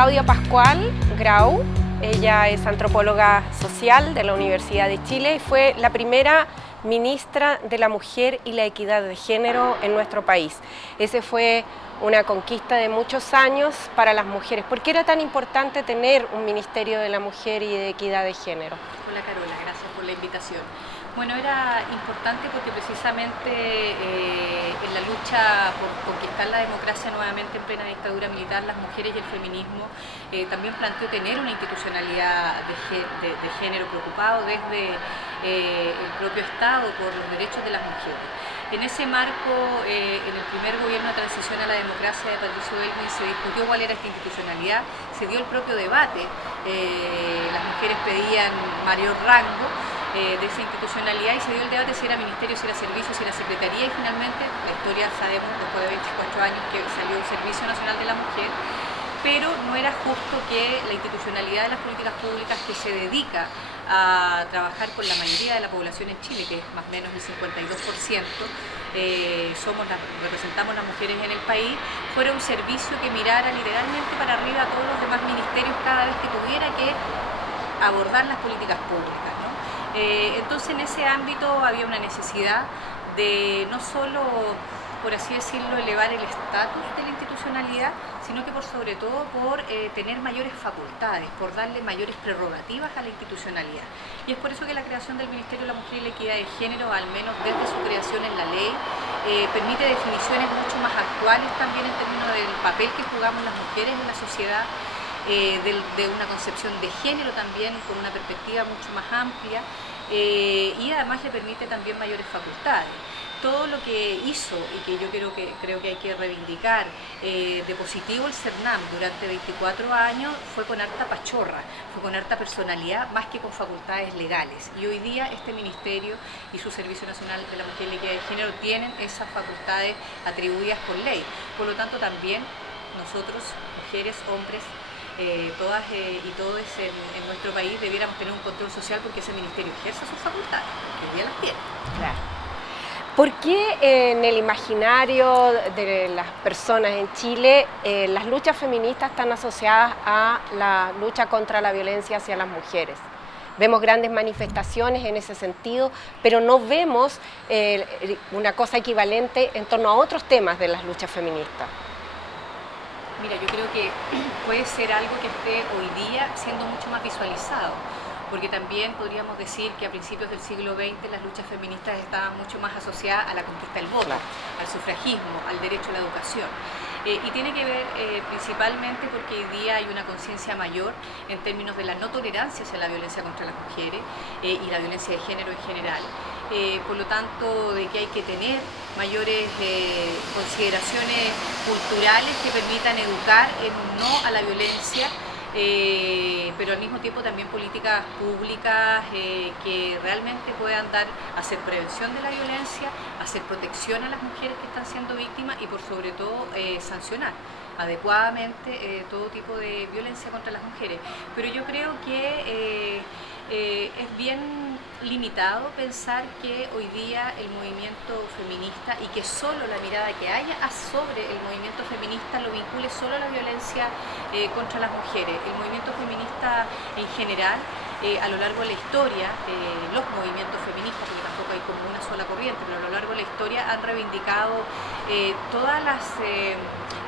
Claudia Pascual Grau. Ella es antropóloga social de la Universidad de Chile y fue la primera ministra de la Mujer y la Equidad de Género en nuestro país. Ese fue una conquista de muchos años para las mujeres. ¿Por qué era tan importante tener un Ministerio de la Mujer y de Equidad de Género? Hola Carola, gracias por la invitación. Bueno, era importante porque precisamente en la lucha por conquistar la democracia nuevamente en plena dictadura militar, las mujeres y el feminismo también planteó tener una institucionalidad de género preocupado desde el propio Estado por los derechos de las mujeres. En ese marco, en el primer gobierno de transición a la democracia de Patricio Aylwin se discutió cuál era esta institucionalidad, se dio el propio debate, las mujeres pedían mayor rango de esa institucionalidad y se dio el debate si era ministerio, si era servicio, si era secretaría y finalmente, la historia sabemos después de 24 años que salió un Servicio Nacional de la Mujer, pero no era justo que la institucionalidad de las políticas públicas que se dedica a trabajar con la mayoría de la población en Chile, que es más o menos el 52%, representamos las mujeres en el país, fuera un servicio que mirara literalmente para arriba a todos los demás ministerios cada vez que tuviera que abordar las políticas públicas, ¿no? Entonces en ese ámbito había una necesidad de no solo, por así decirlo, elevar el estatus de la institucionalidad, sino que por sobre todo por tener mayores facultades, por darle mayores prerrogativas a la institucionalidad. Y es por eso que la creación del Ministerio de la Mujer y la Equidad de Género, al menos desde su creación en la ley, permite definiciones mucho más actuales también en términos del papel que jugamos las mujeres en la sociedad, de una concepción de género también con una perspectiva mucho más amplia y además le permite también mayores facultades. Todo lo que hizo y que yo creo que hay que reivindicar de positivo el CERNAM durante 24 años fue con harta pachorra, fue con harta personalidad más que con facultades legales. Y hoy día este ministerio y su Servicio Nacional de la Mujer y la Equidad de Género tienen esas facultades atribuidas por ley. Por lo tanto también nosotros, mujeres, hombres, todas y todos en nuestro país debiéramos tener un control social porque ese ministerio ejerce sus facultades, porque hoy día las tiene. Claro. ¿Por qué en el imaginario de las personas en Chile las luchas feministas están asociadas a la lucha contra la violencia hacia las mujeres? Vemos grandes manifestaciones en ese sentido, pero no vemos una cosa equivalente en torno a otros temas de las luchas feministas. Mira, yo creo que puede ser algo que esté hoy día siendo mucho más visualizado, porque también podríamos decir que a principios del siglo XX las luchas feministas estaban mucho más asociadas a la conquista del voto, claro, al sufragismo, al derecho a la educación. Y tiene que ver principalmente porque hoy día hay una conciencia mayor en términos de la no tolerancia hacia la violencia contra las mujeres y la violencia de género en general. Por lo tanto, de que hay que tener mayores consideraciones culturales que permitan educar en no a la violencia, pero al mismo tiempo también políticas públicas que realmente puedan hacer prevención de la violencia, hacer protección a las mujeres que están siendo víctimas y por sobre todo sancionar adecuadamente todo tipo de violencia contra las mujeres. Pero yo creo que es bien limitado pensar que hoy día el movimiento feminista y que solo la mirada que haya sobre el movimiento feminista lo vincule solo a la violencia contra las mujeres. El movimiento feminista en general, a lo largo de la historia, los movimientos feministas, porque tampoco hay como una sola corriente, pero a lo largo de la historia han reivindicado todas las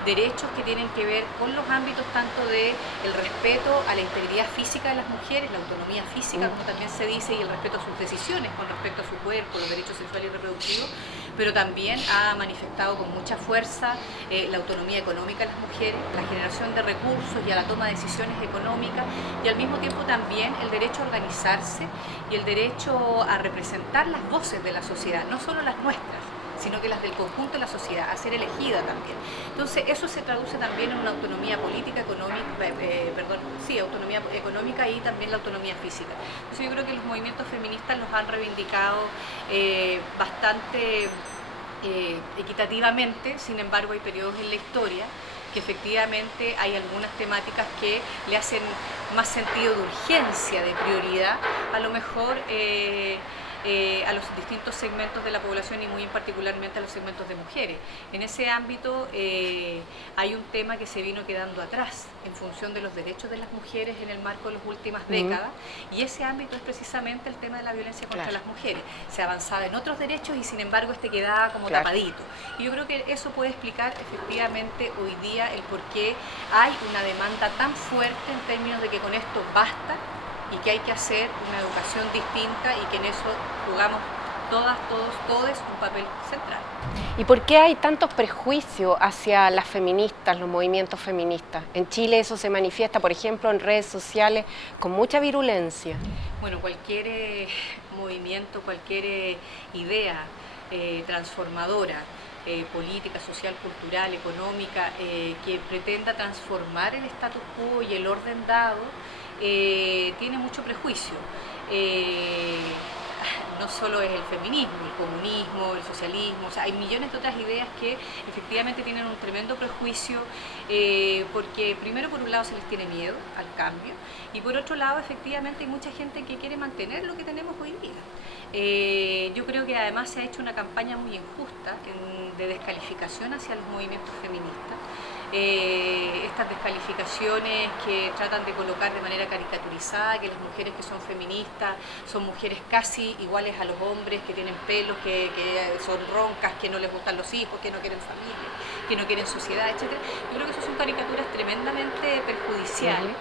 derechos que tienen que ver con los ámbitos tanto de el respeto a la integridad física de las mujeres, la autonomía física, como también se dice, y el respeto a sus decisiones con respecto a su cuerpo, los derechos sexuales y reproductivos, pero también ha manifestado con mucha fuerza la autonomía económica de las mujeres, la generación de recursos y a la toma de decisiones económicas, y al mismo tiempo también el derecho a organizarse y el derecho a representar las voces de la sociedad, no solo las nuestras, sino que las del conjunto de la sociedad, a ser elegida también. Entonces eso se traduce también en una autonomía política, autonomía económica y también la autonomía física. Entonces yo creo que los movimientos feministas los han reivindicado bastante equitativamente, sin embargo hay periodos en la historia que efectivamente hay algunas temáticas que le hacen más sentido de urgencia, de prioridad, a lo mejor a los distintos segmentos de la población y muy particularmente a los segmentos de mujeres. En ese ámbito hay un tema que se vino quedando atrás en función de los derechos de las mujeres en el marco de las últimas décadas, y ese ámbito es precisamente el tema de la violencia contra las mujeres. Se avanzaba en otros derechos y sin embargo este quedaba como tapadito. Y yo creo que eso puede explicar efectivamente hoy día el por qué hay una demanda tan fuerte en términos de que con esto basta y que hay que hacer una educación distinta y que en eso jugamos todas, todos un papel central. ¿Y por qué hay tantos prejuicios hacia las feministas, los movimientos feministas? En Chile eso se manifiesta, por ejemplo, en redes sociales con mucha virulencia. Bueno, cualquier movimiento, cualquier idea transformadora, política, social, cultural, económica, que pretenda transformar el status quo y el orden dado, tiene mucho prejuicio. No solo es el feminismo, el comunismo, el socialismo, o sea, hay millones de otras ideas que efectivamente tienen un tremendo prejuicio, porque primero por un lado se les tiene miedo al cambio y por otro lado efectivamente hay mucha gente que quiere mantener lo que tenemos hoy día. Yo creo que además se ha hecho una campaña muy injusta de descalificación hacia los movimientos feministas. Estas descalificaciones que tratan de colocar de manera caricaturizada que las mujeres que son feministas son mujeres casi iguales a los hombres, que tienen pelos, que son roncas, que no les gustan los hijos, que no quieren familia, que no quieren sociedad, etc. Yo creo que eso son caricaturas tremendamente perjudiciales.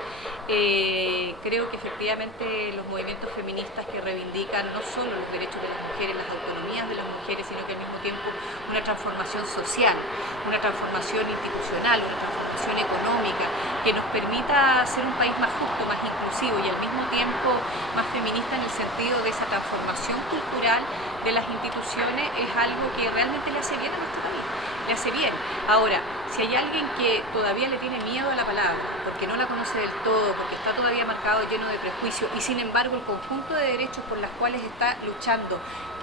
Creo que efectivamente los movimientos feministas que reivindican no solo los derechos de las mujeres, las autonomías de las mujeres, sino que al mismo tiempo una transformación social, una transformación institucional, una transformación económica que nos permita ser un país más justo, más inclusivo y al mismo tiempo más feminista en el sentido de esa transformación cultural de las instituciones, es algo que realmente le hace bien a nuestro país. Le hace bien. Ahora, si hay alguien que todavía le tiene miedo a la palabra, porque no la conoce del todo, porque está todavía marcado lleno de prejuicios y sin embargo el conjunto de derechos por los cuales está luchando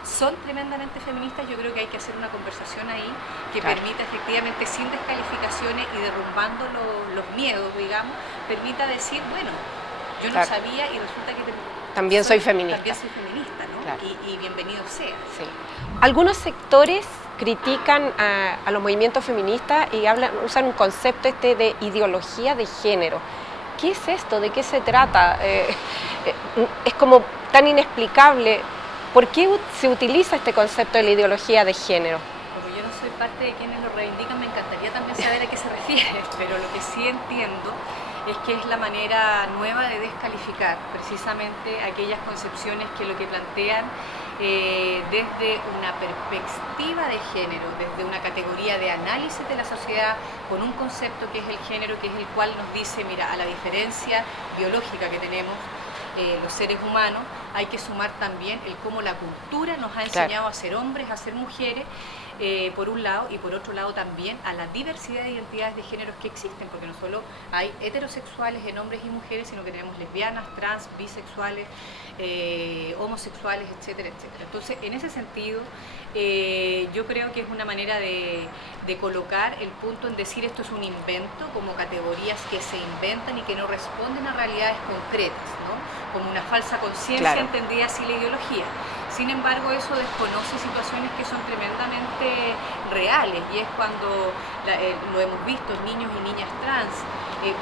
son tremendamente feministas, yo creo que hay que hacer una conversación ahí que permita efectivamente, sin descalificaciones y derrumbando los miedos, digamos, permita decir, bueno, yo no sabía y resulta que también soy feminista. También soy feminista, ¿no? Claro. Y bienvenido sea. Sí. Algunos sectores critican a los movimientos feministas y usan un concepto de ideología de género. ¿Qué es esto? ¿De qué se trata? Es como tan inexplicable. ¿Por qué se utiliza este concepto de la ideología de género? Como yo no soy parte de quienes lo reivindican, me encantaría también saber a qué se refiere, pero lo que sí entiendo es que es la manera nueva de descalificar precisamente aquellas concepciones que lo que plantean desde una perspectiva de género, desde una categoría de análisis de la sociedad con un concepto que es el género, que es el cual nos dice, mira, a la diferencia biológica que tenemos los seres humanos, hay que sumar también el cómo la cultura nos ha enseñado a ser hombres, a ser mujeres, por un lado, y por otro lado también a la diversidad de identidades de géneros que existen, porque no solo hay heterosexuales en hombres y mujeres, sino que tenemos lesbianas, trans, bisexuales, homosexuales, etcétera, etcétera. Entonces, en ese sentido, yo creo que es una manera de colocar el punto en decir esto es un invento, como categorías que se inventan y que no responden a realidades concretas, ¿no? Como una falsa conciencia entendida así la ideología. Sin embargo, eso desconoce situaciones que son tremendamente reales, y es cuando, lo hemos visto, niños y niñas trans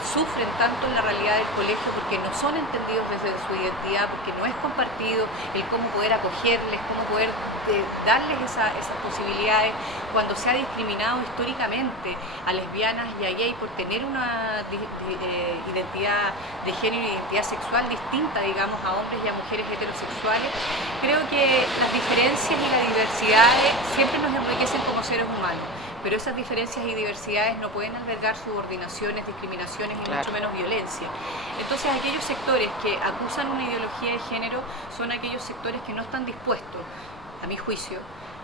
sufren tanto en la realidad del colegio porque no son entendidos desde su identidad, porque no es compartido el cómo poder acogerles, cómo poder darles esas posibilidades, cuando se ha discriminado históricamente a lesbianas y a gay por tener una identidad de género y identidad sexual distinta, digamos, a hombres y a mujeres heterosexuales. Creo que las diferencias y las diversidades siempre nos enriquecen como seres humanos, pero esas diferencias y diversidades no pueden albergar subordinaciones, discriminaciones y mucho menos violencia. Entonces, aquellos sectores que acusan una ideología de género son aquellos sectores que no están dispuestos, a mi juicio,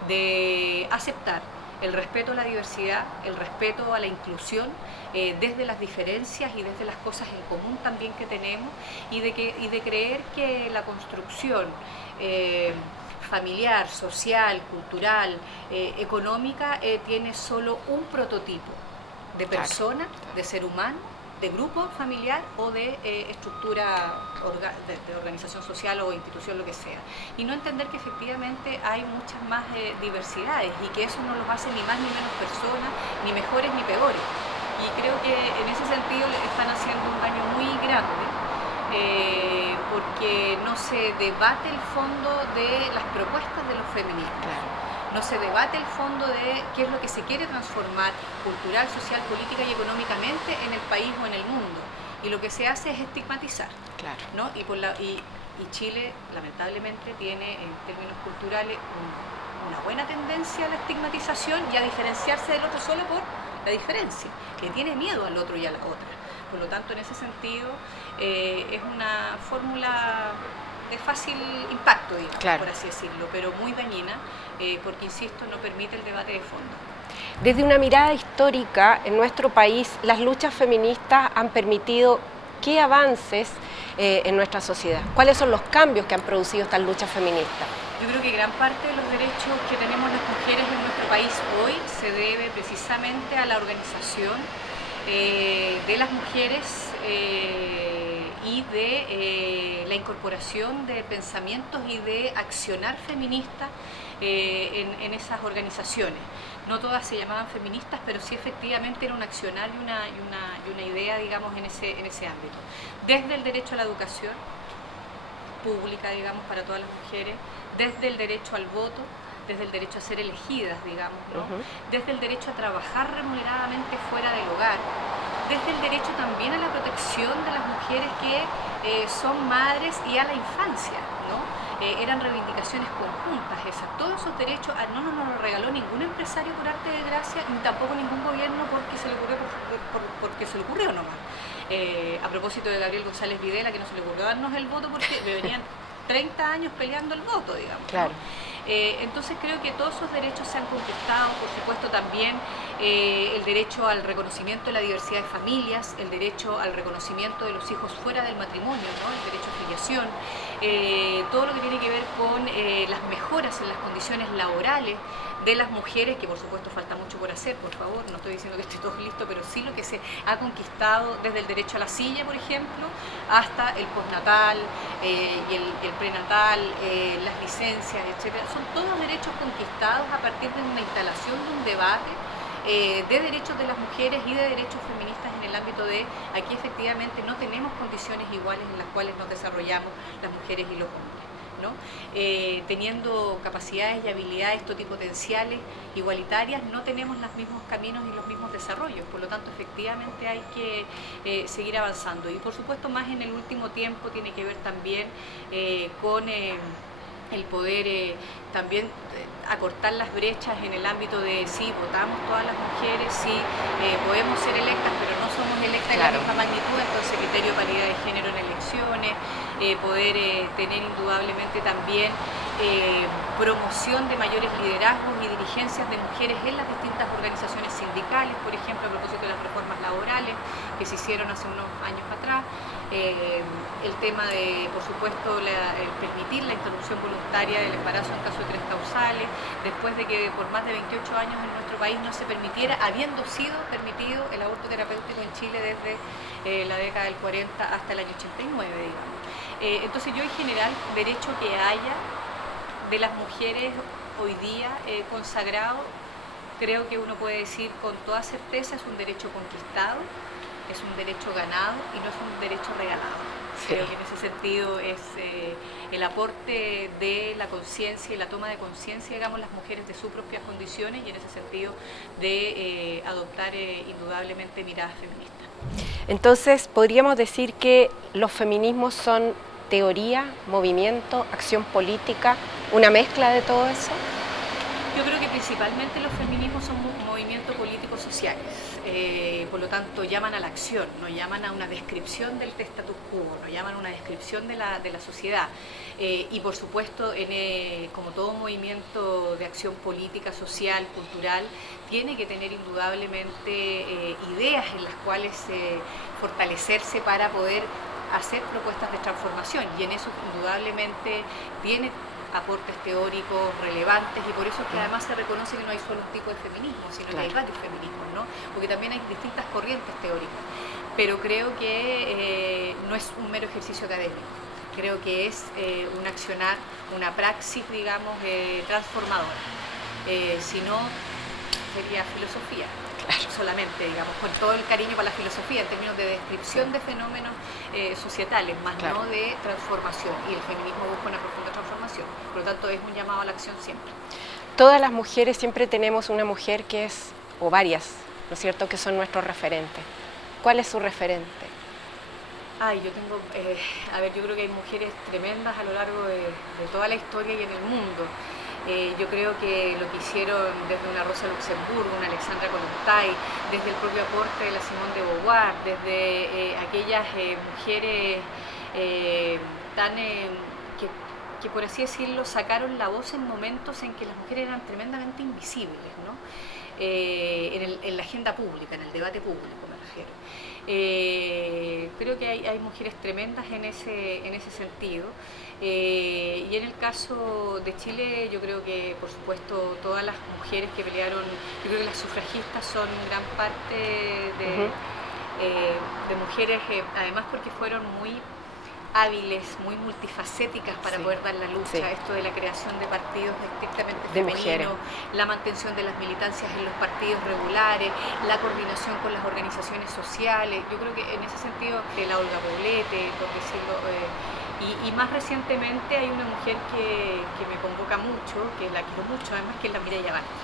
de aceptar el respeto a la diversidad, el respeto a la inclusión, desde las diferencias y desde las cosas en común también que tenemos, y de creer que la construcción familiar, social, cultural, económica, tiene solo un prototipo de persona, de ser humano, de grupo familiar o de estructura de organización social o institución, lo que sea. Y no entender que efectivamente hay muchas más diversidades y que eso no los hace ni más ni menos personas, ni mejores ni peores. Y creo que en ese sentido le están haciendo un daño muy grande, porque no se debate el fondo de las propuestas de los feministas. Claro. No se debate el fondo de qué es lo que se quiere transformar cultural, social, política y económicamente en el país o en el mundo. Y lo que se hace es estigmatizar. Claro. ¿No? Y Chile, lamentablemente, tiene en términos culturales una buena tendencia a la estigmatización y a diferenciarse del otro solo por la diferencia. Le tiene miedo al otro y a la otra. Por lo tanto, en ese sentido, es una fórmula de fácil impacto, digamos, claro, por así decirlo, pero muy dañina, porque, insisto, no permite el debate de fondo. Desde una mirada histórica, en nuestro país, las luchas feministas han permitido qué avances en nuestra sociedad. ¿Cuáles son los cambios que han producido estas luchas feministas? Yo creo que gran parte de los derechos que tenemos las mujeres en nuestro país hoy se debe precisamente a la organización de las mujeres y de la incorporación de pensamientos y de accionar feminista en esas organizaciones. No todas se llamaban feministas, pero sí efectivamente era un accionar y una idea, digamos, en ese ámbito. Desde el derecho a la educación pública, digamos, para todas las mujeres, desde el derecho al voto, desde el derecho a ser elegidas, digamos, ¿no? Desde el derecho a trabajar remuneradamente fuera del hogar, desde el derecho también a la protección de las mujeres que son madres y a la infancia, ¿no? Eran reivindicaciones conjuntas esas. Todos esos derechos no nos los regaló ningún empresario por arte de gracia, ni tampoco ningún gobierno porque se le ocurrió, porque se le ocurrió nomás. A propósito de Gabriel González Videla, que no se le ocurrió darnos el voto porque venían 30 años peleando el voto, digamos, ¿no? Claro. Entonces creo que todos esos derechos se han conquistado, por supuesto también el derecho al reconocimiento de la diversidad de familias, el derecho al reconocimiento de los hijos fuera del matrimonio, ¿no? El derecho a filiación, todo lo que tiene que ver con las mejoras en las condiciones laborales de las mujeres, que por supuesto falta mucho por hacer, por favor, no estoy diciendo que esté todo listo, pero sí lo que se ha conquistado desde el derecho a la silla, por ejemplo, hasta el postnatal y el prenatal, las licencias, etcétera. Son todos derechos conquistados a partir de una instalación de un debate de derechos de las mujeres y de derechos feministas en el ámbito de aquí efectivamente no tenemos condiciones iguales en las cuales nos desarrollamos las mujeres y los hombres, ¿no? Teniendo capacidades y habilidades totipotenciales igualitarias, no tenemos los mismos caminos y los mismos desarrollos, por lo tanto efectivamente hay que seguir avanzando. Y por supuesto más en el último tiempo tiene que ver también con el poder también acortar las brechas en el ámbito de sí, votamos todas las mujeres, sí, podemos ser electas, pero no somos electas, claro, en la misma magnitud, entonces criterio de paridad de género en elecciones, poder tener indudablemente también promoción de mayores liderazgos y dirigencias de mujeres en las distintas organizaciones sindicales, por ejemplo, a propósito de las reformas laborales que se hicieron hace unos años atrás, el tema de, por supuesto, el permitir la interrupción voluntaria del embarazo en caso de 3 causales, después de que por más de 28 años en nuestro país no se permitiera, habiendo sido permitido el aborto terapéutico en Chile desde la década del 40 hasta el año 89, digamos. Entonces yo en general, derecho que haya de las mujeres hoy día consagrado, creo que uno puede decir con toda certeza es un derecho conquistado, es un derecho ganado y no es un derecho regalado. Sí. Creo que en ese sentido es el aporte de la conciencia y la toma de conciencia, digamos, las mujeres de sus propias condiciones y en ese sentido de adoptar indudablemente miradas feministas. Entonces, podríamos decir que los feminismos son teoría, movimiento, acción política, una mezcla de todo eso. Yo creo que principalmente los feminismos son movimientos políticos sociales, por lo tanto llaman a la acción, no llaman a una descripción del status quo, no llaman a una descripción de la sociedad. Y por supuesto, como todo movimiento de acción política, social, cultural, tiene que tener indudablemente ideas en las cuales fortalecerse para poder hacer propuestas de transformación, y en eso indudablemente tiene aportes teóricos relevantes, y por eso es que además se reconoce que no hay solo un tipo de feminismo, sino claro, que hay varios feminismos, ¿no? Porque también hay distintas corrientes teóricas. pero creo que no es un mero ejercicio académico. Creo que es un accionar, una praxis, digamos, transformadora. Si no, sería filosofía, solamente, digamos, con todo el cariño para la filosofía en términos de descripción de fenómenos societales, más no de transformación, y el feminismo busca una profunda transformación, por lo tanto es un llamado a la acción siempre. Todas las mujeres siempre tenemos una mujer que es, o varias, ¿no es cierto?, que son nuestros referentes. ¿Cuál es su referente? Yo tengo, yo creo que hay mujeres tremendas a lo largo de toda la historia y en el mundo. Yo creo que lo que hicieron desde una Rosa Luxemburgo, una Alexandra Kollontai, desde el propio aporte de la Simone de Beauvoir, desde aquellas mujeres que por así decirlo sacaron la voz en momentos en que las mujeres eran tremendamente invisibles, ¿no? En la agenda pública, en el debate público me refiero. Creo que hay mujeres tremendas en ese sentido. Y en el caso de Chile, yo creo que, por supuesto, todas las mujeres que pelearon, yo creo que las sufragistas son gran parte de mujeres, además porque fueron muy hábiles, muy multifacéticas para poder dar la lucha, esto de la creación de partidos estrictamente femeninos, la mantención de las militancias en los partidos regulares, la coordinación con las organizaciones sociales. Yo creo que en ese sentido, la Olga Poblete, por decirlo, y más recientemente hay una mujer que me convoca mucho, que la quiero mucho además, que es la Mireia Baltra.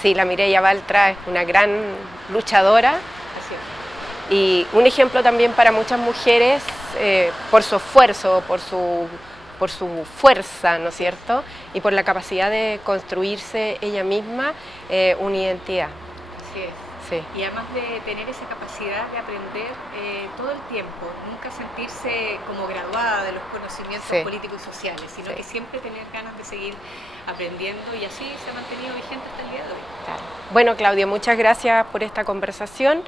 Sí, la Mireia Baltra es una gran luchadora. Así es. Y un ejemplo también para muchas mujeres por su esfuerzo, por su fuerza, ¿no es cierto? Y por la capacidad de construirse ella misma una identidad. Así es. Sí. Y además de tener esa capacidad de aprender todo el tiempo, nunca sentirse como graduada de los conocimientos políticos y sociales, sino que siempre tener ganas de seguir aprendiendo, y así se ha mantenido vigente hasta el día de hoy. Claro. Bueno, Claudia, muchas gracias por esta conversación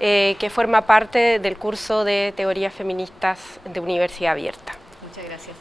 que forma parte del curso de Teorías Feministas de Universidad Abierta. Muchas gracias.